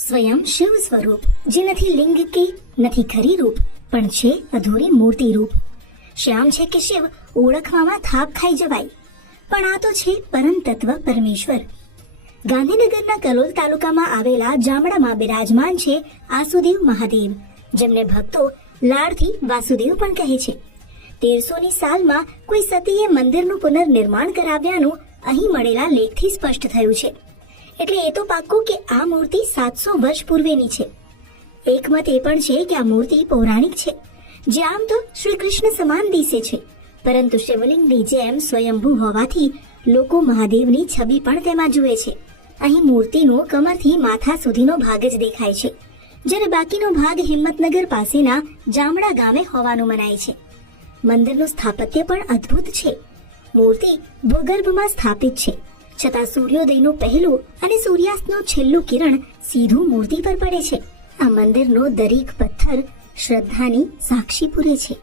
સ્વયં શિવ સ્વરૂપ, જે નથી લિંગ કે નથી ખરી રૂપ, પણ છે અધૂરી મૂર્તિ રૂપ. શ્યામ છે કે શિવ ઓળખવામાં થાપ ખાઈ જવાય, પણ આ તો છે પરમ તત્વ પરમેશ્વર. ગાંધીનગરના કલોલ તાલુકામાં આવેલા જામડામાં બિરાજમાન છે આસુદેવ મહાદેવ, જેમને ભક્તો લાડથી વાસુદેવ પણ કહે છે. 1300ની સાલમાં કોઈ સતીએ મંદિરનું પુનર્નિર્માણ કરાવ્યાનું અહીં મળેલા લેખથી સ્પષ્ટ થયું છે. એટલે એ તો પાક્કું કે આ મૂર્તિ 700 વર્ષ પૂર્વેની છે. એક મત એ પણ છે કે આ મૂર્તિ પૌરાણિક છે, જે આમ તો શ્રી કૃષ્ણ સમાન દિશે છે, પરંતુ શિવલિંગની જેમ સ્વયંભૂ હોવાથી લોકો મહાદેવની છબી પણ તેમાં જુએ છે. અહીં મૂર્તિનો કમરથી માથા સુધીનો ભાગ જ દેખાય છે, જ્યારે બાકીનો ભાગ હિંમતનગર પાસેના જામડા ગામે હોવાનું મનાય છે. મંદિરનું સ્થાપત્ય પણ અદ્ભુત છે. મૂર્તિ ભૂગર્ભમાં સ્થાપિત છે, છતાં સૂર્યોદયનું પહેલું અને સૂર્યાસ્તનું છેલ્લું કિરણ સીધું મૂર્તિ પર પડે છે. આ મંદિરનો દરેક પથ્થર શ્રદ્ધાની સાક્ષી પૂરે છે.